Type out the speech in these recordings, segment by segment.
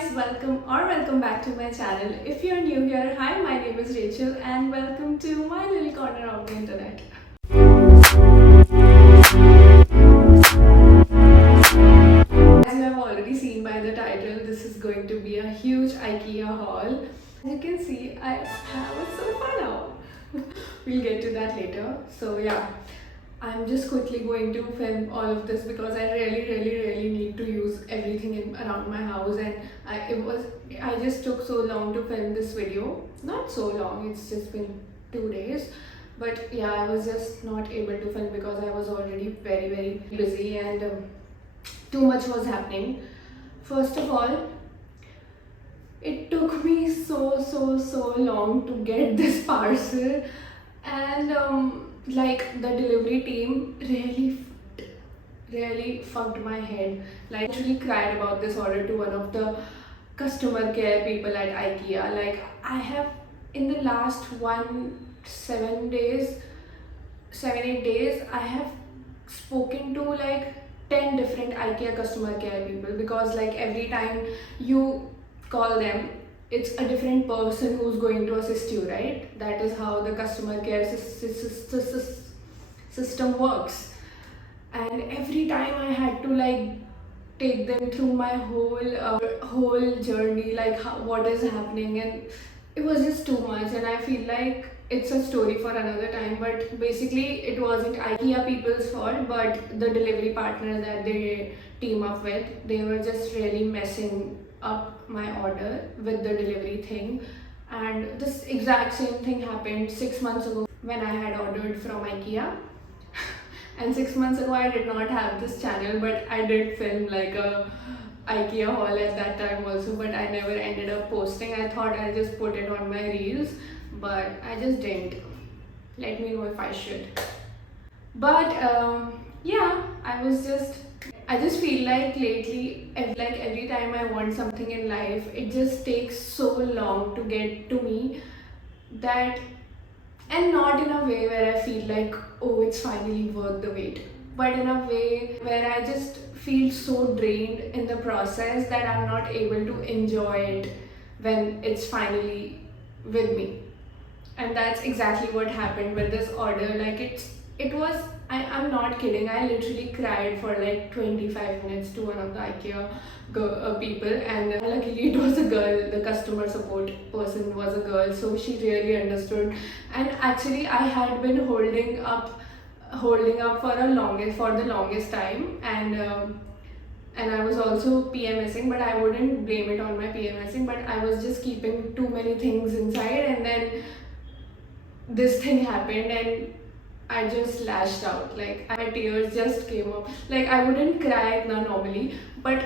guys, welcome back to my channel. If you're new here, hi, my name is Rachel and welcome to my little corner of the internet. As you have already seen by the title, this is going to be a huge IKEA haul. As you can see, I have a sofa now. We'll get to that later. So yeah, I'm just quickly going to film all of this because I really need to use everything around my house, and I just took so long to film this video. Not so long, it's just been 2 days. But yeah, I was just not able to film because I was already very busy, and too much was happening. First of all, it took me so long to get this parcel, and like the delivery team really fucked my head. Like, I actually cried about this order to one of the customer care people at IKEA. Like, I have in the last 7 8 days, I have spoken to like 10 different IKEA customer care people, because like every time you call them, it's a different person who's going to assist you, right? That is how the customer care system works. And every time I had to like take them through my whole journey, like what is happening, and it was just too much. And I feel like it's a story for another time, but basically it wasn't IKEA people's fault, but the delivery partner that they team up with, they were just really messing up my order with the delivery thing. And this exact same thing happened 6 months ago when I had ordered from IKEA. And 6 months ago I did not have this channel, but I did film like a IKEA haul at that time also, but I never ended up posting. I thought I'll just put it on my reels, but I just didn't. Let me know if I should. But yeah, I just feel like lately, every time I want something in life, it just takes so long to get to me, that, and not in a way where I feel like, oh, it's finally worth the wait, but in a way where I just feel so drained in the process that I'm not able to enjoy it when it's finally with me. And that's exactly what happened with this order. Like, I'm not kidding, I literally cried for like 25 minutes to one of the IKEA people, and luckily it was a girl. The customer support person was a girl, so she really understood. And actually I had been holding up for the longest time, and I was also PMSing, but I wouldn't blame it on my PMSing, but I was just keeping too many things inside, and then this thing happened, and I just lashed out. Like, my tears just came up. Like, I wouldn't cry normally, but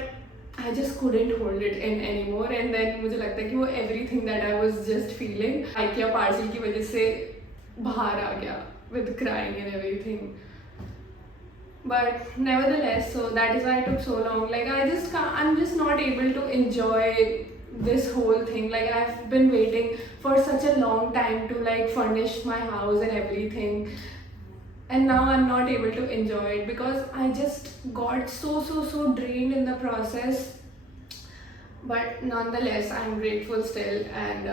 I just couldn't hold it in anymore. And then मुझे लगता है कि वो everything that I was just feeling IKEA parcel की वजह से बाहर आ गया with crying and everything. But nevertheless, so that is why it took so long. Like, I'm just not able to enjoy this whole thing. Like, I've been waiting for such a long time to like furnish my house and everything, and now I'm not able to enjoy it because I just got so drained in the process. But nonetheless, I'm grateful still, and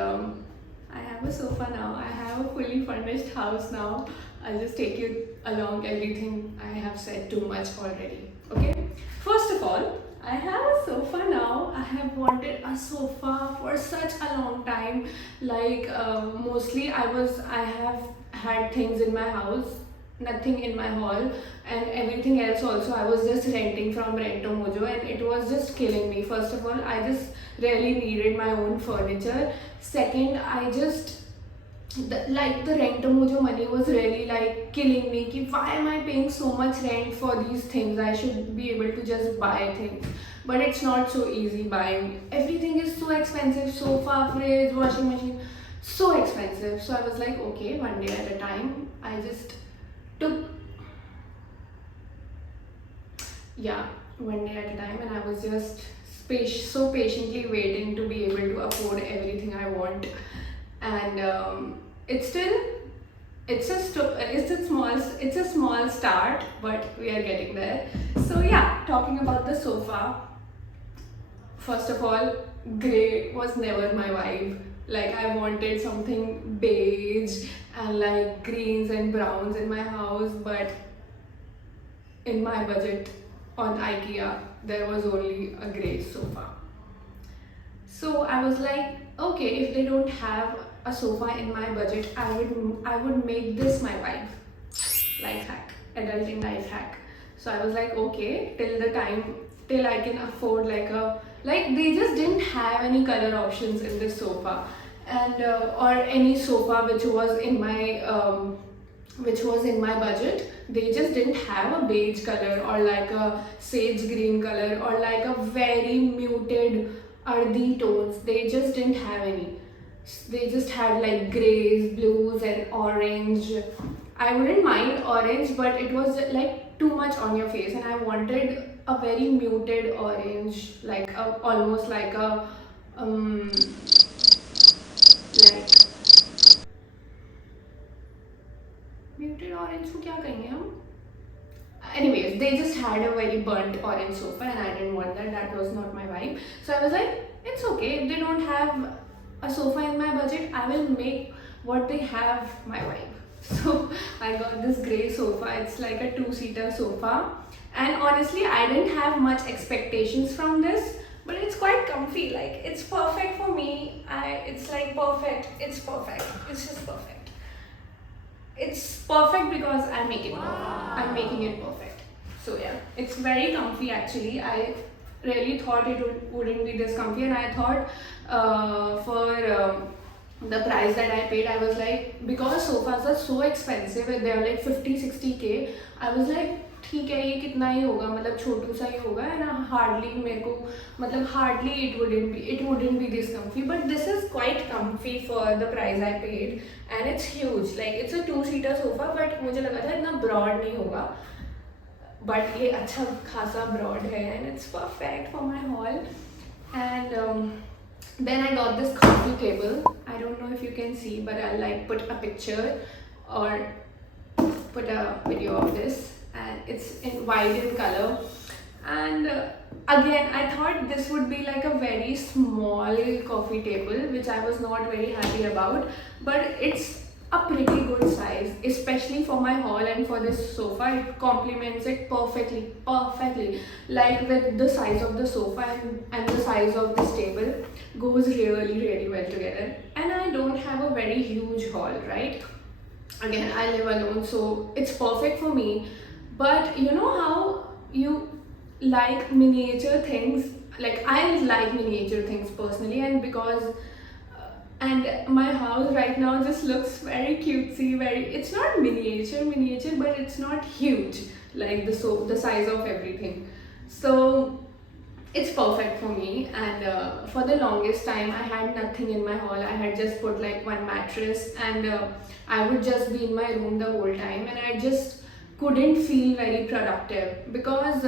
I have a sofa now. I have a fully furnished house now. I'll just take you along everything I have said too much already. Okay, first of all, I have a sofa now. I have wanted a sofa for such a long time. Like, mostly I have had things in my house, nothing in my hall, and everything else also I was just renting from Rento Mojo, and it was just killing me. First of all, I just really needed my own furniture. Second, the Rento Mojo money was really like killing me. Ki, why am I paying so much rent for these things? I should be able to just buy things. But it's not so easy buying. Everything is so expensive. Sofa, fridge, washing machine, so expensive. So I was like, okay, one day at a time. I just took, yeah, one day at a time, and I was just so patiently waiting to be able to afford everything I want. And it's a small start, but we are getting there. So yeah, talking about the sofa, first of all, grey was never my vibe. Like I wanted something beige and like greens and browns in my house, but in my budget on IKEA there was only a grey sofa. So I was like, okay, if they don't have a sofa in my budget, I would make this my vibe. Life hack, adulting life hack. So I was like, okay, till I can afford like they just didn't have any color options in this sofa, and or any sofa which was in my budget. They just didn't have a beige color or like a sage green color or like a very muted earthy tones. They just didn't have any. They just had like grays, blues, and orange. I wouldn't mind orange, but it was like too much on your face, and I wanted a very muted orange, like almost like a like muted orange को क्या कहेंगे हम? Anyways, they just had a very burnt orange sofa, and I didn't want that. That was not my vibe. So I was like, it's okay. If they don't have a sofa in my budget, I will make what they have my vibe. So I got this grey sofa. It's like a two-seater sofa. And honestly, I didn't have much expectations from this, but it's quite comfy. Like, it's perfect for me. It's like perfect. It's perfect. It's just perfect. It's perfect because I'm making it perfect. So yeah, it's very comfy actually. I really thought wouldn't be this comfy, and I thought for the price that I paid, I was like, because sofas are so expensive, they are like 50-60K. I was like, ठीक है ये कितना ही होगा, मतलब छोटू सा ही होगा, and hardly मेरे को मतलब hardly it wouldn't be this comfy, but this is quite comfy for the price I paid, and it's huge. Like it's a two-seater sofa, but मुझे लगा था इतना broad नहीं होगा, but ये अच्छा खासा broad है, and it's perfect for my hall. And then I got this coffee table. I don't know if you can see, but I'll like put a picture or put a video of this, and it's in white in color. And again, I thought this would be like a very small coffee table, which I was not very happy about, but it's a pretty good size, especially for my hall and for this sofa. It complements it perfectly. Like with the size of the sofa and the size of this table goes really well together. And I don't have a very huge hall, right? Again, I live alone, so it's perfect for me. But you know how you like miniature things? Like I like miniature things personally, and because and my house right now just looks very cutesy, it's not miniature, but it's not huge, like the size of everything. So it's perfect for me. And for the longest time I had nothing in my hall. I had just put like one mattress, and I would just be in my room the whole time, and I just couldn't feel very productive because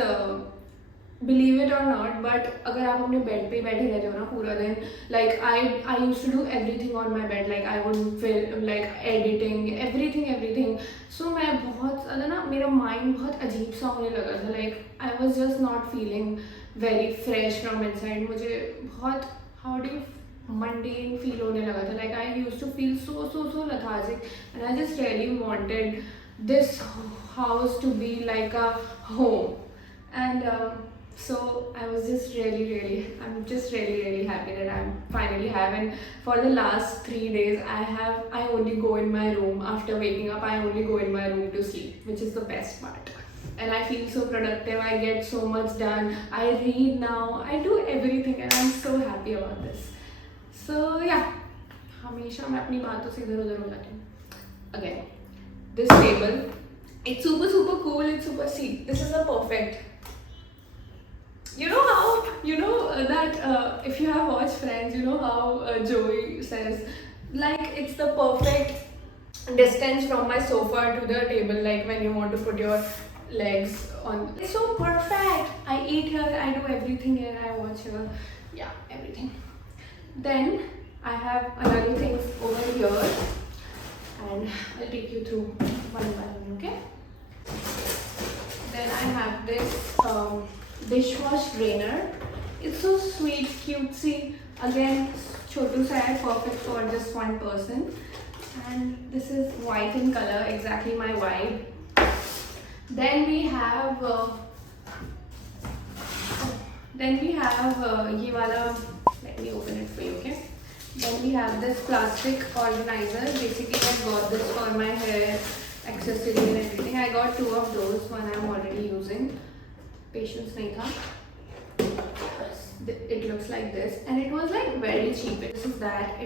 believe it or not, but अगर आप अपने bed पे बैठे रहते हो ना पूरा दिन, like I used to do everything on my bed. Like I would film, like editing, everything. So मैं बहुत ज़्यादा ना, मेरा mind बहुत अजीब सा होने लगा था. Like I was just not feeling very fresh from inside. मुझे बहुत how do you mundane feel होने लगा था. Like I used to feel so lethargic, and I just really wanted this house to be like a home. And so I'm just really happy that I'm finally have. And for the last 3 days I only go in my room after waking up. I only go in my room to sleep, which is the best part. And I feel so productive. I get so much done. I read now. I do everything, and I'm so happy about this. So yeah, हमेशा मैं अपनी बातों से इधर उधर हो जाती हूँ. Again, this table, it's super cool. It's super chic. This is a perfect. You know how that if you have watched Friends, you know how Joey says like it's the perfect distance from my sofa to the table, like when you want to put your legs on. It's so perfect. I eat here, I do everything here, I watch here, yeah, everything. Then I have another things over here, and I'll take you through one by one, okay? Then I have this dishwash drainer. It's so sweet, cutesy. Again, chotu sa hai, perfect for just one person. And this is white in color, exactly my vibe. Then we have ye wala. Let me open it for you, okay? Then we have this plastic organizer. Basically, I got this for my hair accessory and everything. I got 2 of those. One I'm already using. Patience nahi tha. It looks like this, and it was like very cheap. This is that.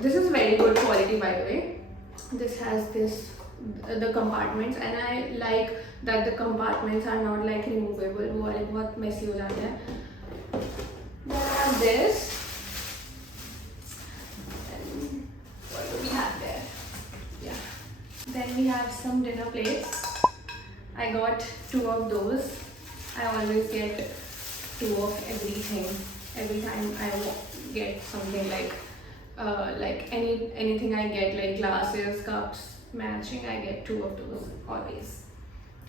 This is very good quality, by the way. This has the compartments, and I like that the compartments are not like removable. वो वाले बहुत messy हो जाते हैं. Then I have this. And what do we have there? Yeah. Then we have some dinner plates. I got 2 of those. I always get 2 of everything. Every time I get something like anything I get, like glasses, cups, matching, I get 2 of those always.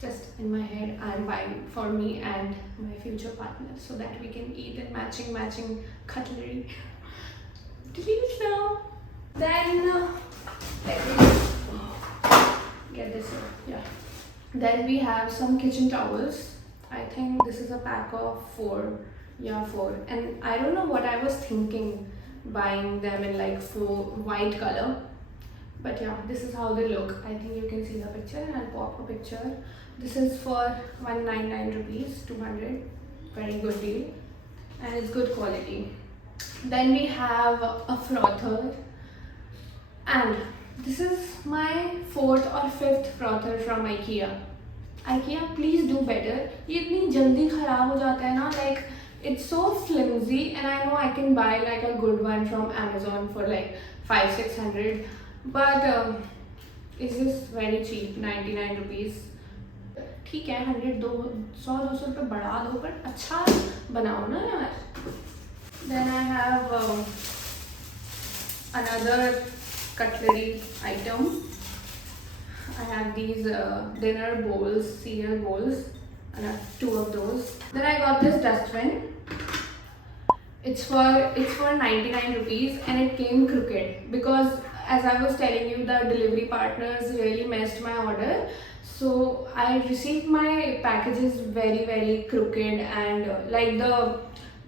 Just in my head, I'm buying for me and my future partner so that we can eat in matching cutlery. Did you know? Then let me get this here. Yeah. Then we have some kitchen towels. I think this is a pack of 4. Yeah, 4. And I don't know what I was thinking buying them in like 4 white color. But yeah, this is how they look. I think you can see the picture, and I'll pop a picture. This is for 199 rupees, 200. Very good deal. And it's good quality. Then we have a frother. And this is my 4th or 5th frother from IKEA. IKEA, please do better. ये इतनी जल्दी खराब हो जाता है ना, like it's so flimsy, and I know I can buy like a good one from Amazon for like 500-600, but it's just very cheap, 99 rupees. ठीक है, 100-200 रुपये बढ़ा दो, पर अच्छा बनाओ ना यार. Then I have another cutlery item. I have these dinner bowls, cereal bowls. I have 2 of those. Then I got this dustbin. It's for 99 rupees, and it came crooked because, as I was telling you, the delivery partners really messed my order. So I received my packages very crooked, and like the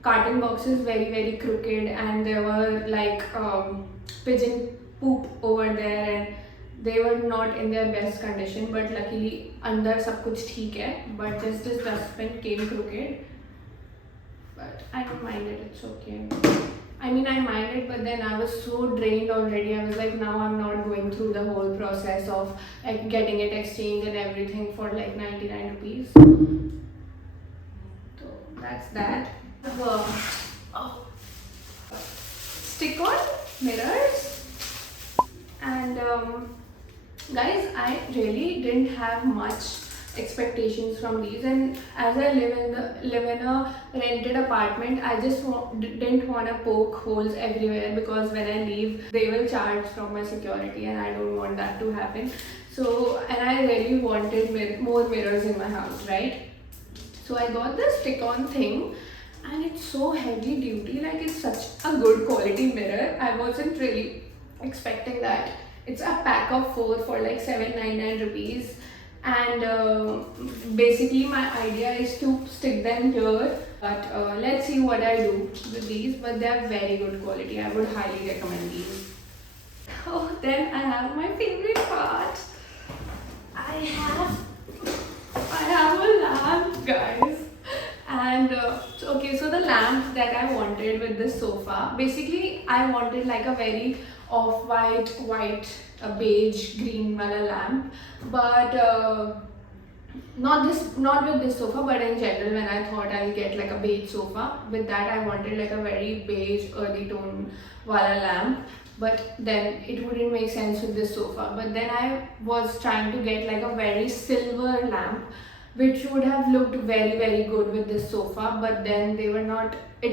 carton boxes very crooked, and there were like pigeon poop over there, and they were not in their best condition. But luckily अंदर सब कुछ ठीक है, but just this dustbin came crooked. But I don't mind it, it's okay. I mean, I mind it, but then I was so drained already. I was like, now I'm not going through the whole process of like getting it exchanged and everything for like 99 rupees. So that's that. Stick-on mirrors. And guys, I really didn't have much expectations from these, and as I live in a rented apartment, I just didn't want to poke holes everywhere, because when I leave they will charge from my security, and I don't want that to happen. So, and I really wanted more mirrors in my house, right? So I got this stick-on thing, and it's so heavy duty, like it's such a good quality mirror. I wasn't really expecting that. It's a pack of 4 for like 799 rupees. And basically my idea is to stick them here, but let's see what I do with these. But they are very good quality. I would highly recommend these. Oh, then I have my favorite part. I have a lamp, guys. And okay, so the lamp that I wanted with this sofa, basically I wanted like a very off-white, beige, green wala lamp, but not with this sofa, but in general, when I thought I'll get like a beige sofa, with that I wanted like a very beige, earthy tone wala lamp. But then it wouldn't make sense with this sofa. But then I was trying to get like a very silver lamp, which would have looked very good with this sofa, but then it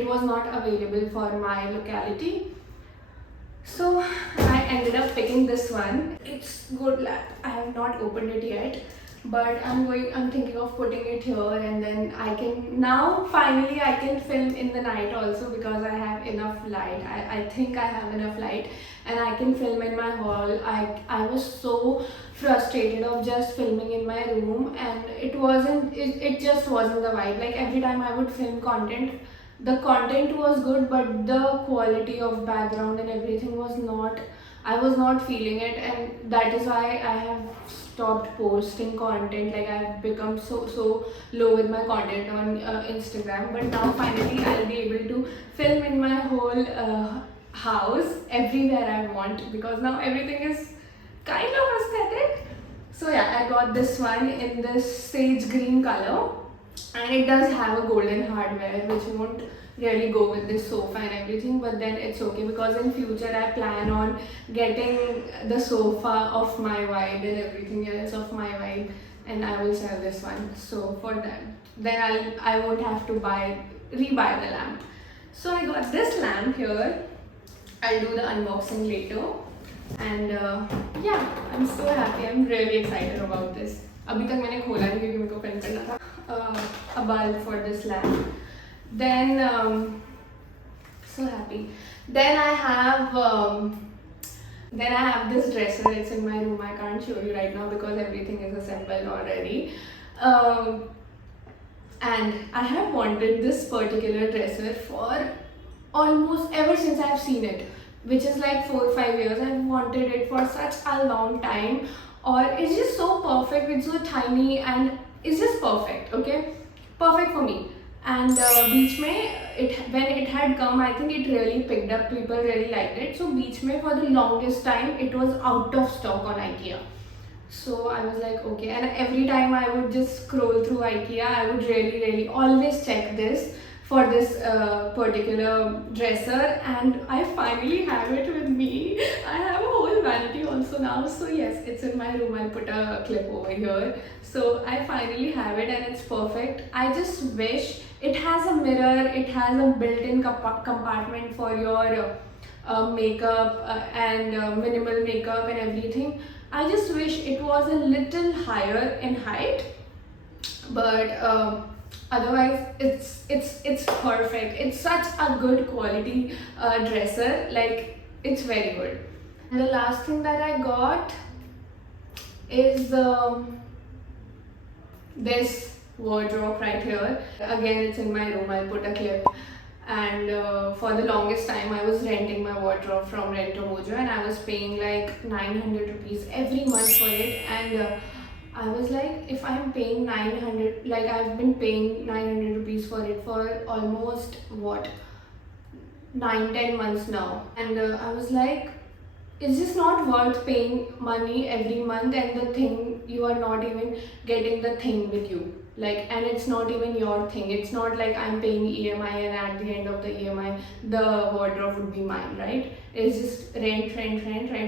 was not available for my locality. So I ended up picking this one. It's good lamp. I have not opened it yet. but I'm thinking of putting it here, and then I can now finally I can film in the night also because I have enough light. I think I have enough light, and I can film in my hall. I was so frustrated of just filming in my room, and it just wasn't the vibe. Like every time I would film content, the content was good, but the quality of background and everything was not, I was not feeling it, and that is why I have stopped posting content. Like I've become so low with my content on Instagram. But now finally I'll be able to film in my whole house everywhere I want, because now everything is kind of aesthetic. So yeah, I got this one in this sage green color, and it does have a golden hardware which won't really go with this sofa and everything, but then it's okay because in future I plan on getting the sofa of my vibe and everything else of my vibe, and I will sell this one. So for that, then I won't have to rebuy the lamp. So I got this lamp here. I'll do the unboxing later, and yeah, I'm so happy. I'm really excited about this. अभी तक मैंने खोला नहीं क्योंकि मेरे को film करना था. A bulb for this lamp. Then so happy. Then I have this dresser. It's in my room. I can't show you right now because everything is assembled already. And I have wanted this particular dresser for almost ever since I've seen it, which is like 4 or 5 years. I've wanted it for such a long time. Or it's just so perfect. It's so tiny and it's just perfect. Okay, perfect for me. And beach mein, when it had come, I think it really picked up. People really liked it. So beach mein for the longest time it was out of stock on IKEA. So I was like, okay. And every time I would just scroll through IKEA, I would really always check this for this particular dresser, and I finally have it with me. I have a whole vanity also now. So yes, it's in my room. I'll put a clip over here. So I finally have it and it's perfect. I just wish it has a mirror, it has a built-in compartment for your makeup and minimal makeup and everything. I just wish it was a little higher in height, but otherwise it's perfect. It's such a good quality dresser. Like it's very good. And the last thing that I got is this wardrobe right here. Again, it's in my room. I'll put a clip. And for the longest time I was renting my wardrobe from Rento Mojo, and I was paying like 900 rupees every month for it. And I was like, if I'm paying 900, like I've been paying 900 rupees for it for almost what, 9-10 months now. And I was like, it's just not worth paying money every month, and the thing, you are not even getting the thing with you. Like, and it's not even your thing. It's not like I'm paying EMI and at the end of the EMI the wardrobe would be mine, right? It's just rent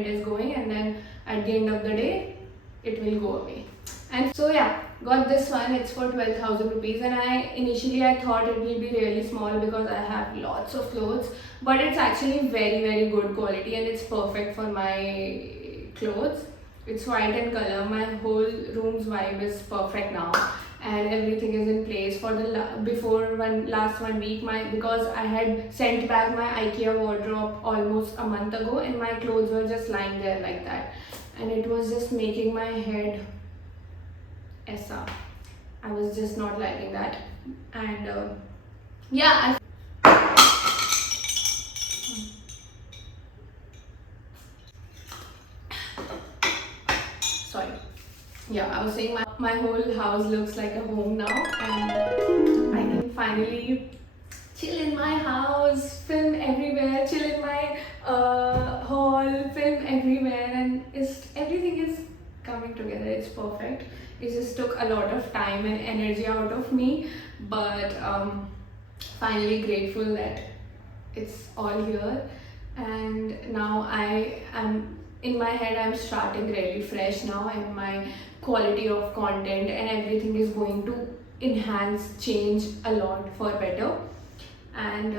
is going, and then at the end of the day it will go away. And so yeah, got this one. It's for 12,000 rupees, and initially I thought it will be really small because I have lots of clothes, but it's actually very good quality and it's perfect for my clothes. It's white in color. My whole room's vibe is perfect now, and everything is in place. For the last 1 week, because I had sent back my IKEA wardrobe almost a month ago, and my clothes were just lying there like that, and it was just making my head essa. I was just not liking that. And yeah, sorry. Yeah, I was saying my whole house looks like a home now, and I can finally chill in my house, film everywhere, chill in my hall, film everywhere, and everything is coming together. It's perfect. It just took a lot of time and energy out of me, but finally grateful that it's all here. And now I am in my head, I'm starting really fresh now, and my quality of content and everything is going to change a lot for better. And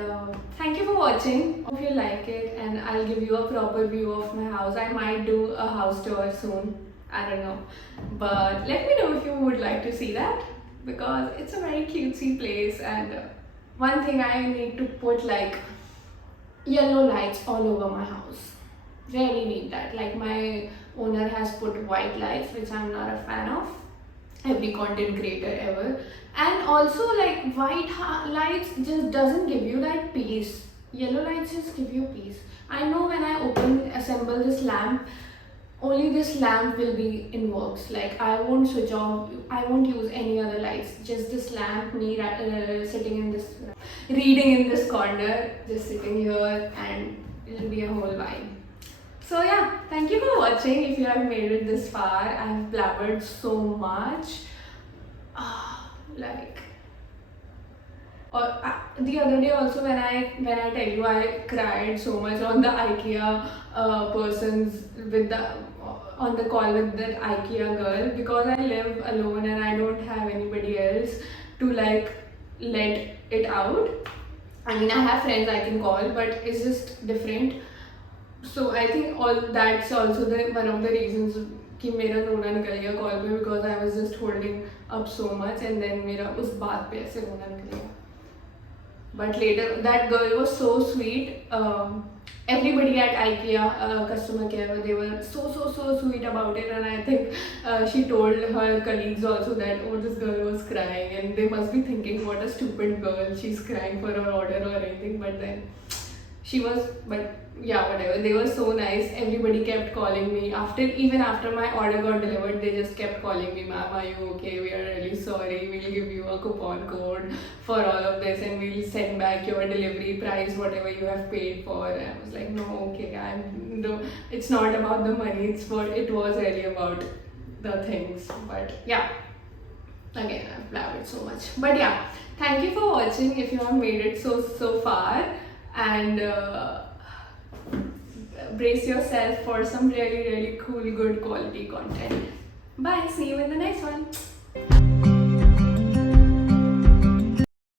thank you for watching. Hope you like it, and I'll give you a proper view of my house. I might do a house tour soon. I don't know. But let me know if you would like to see that, because it's a very cutesy place. And one thing I need to put like yellow lights all over my house. Really need that. Like my owner has put white lights, which I'm not a fan of. Every content creator ever. And also like lights just doesn't give you that peace. Yellow lights just give you peace. I know when I assemble this lamp, only this lamp will be in works. Like I won't switch off, I won't use any other lights, just this lamp, me sitting in this, reading in this corner, just sitting here, and it'll be a whole vibe. So yeah, thank you for watching. If you have made it this far, I've blabbered so much. Like or the other day also, when I tell you I cried so much on the IKEA persons with the on the call with that IKEA girl, because I live alone and I don't have anybody else to like let it out. I mean, I have friends I can call, but it's just different. So I think all that's also the one of the reasons कि मेरा रोना निकल गया call पे, because I was just holding up so much, and then मेरा उस बात पे ऐसे रोना निकल गया. But later, that girl was so sweet. Everybody at IKEA customer care, they were so sweet about it, and I think she told her colleagues also that, oh, this girl was crying, and they must be thinking, what a stupid girl, she's crying for her order or anything. But then she was, but yeah, whatever, they were so nice. Everybody kept calling me even after my order got delivered. They just kept calling me, ma'am, are you okay? We are really sorry, we'll give you a coupon code for all of this, and we'll send back your delivery price, whatever you have paid for. And I was like, no, okay, no, it's not about the money, it was really about the things. But yeah, again, I've blabbered so much. But yeah, thank you for watching if you have made it so far. And brace yourself for some really cool, good quality content. Bye, see you in the next one.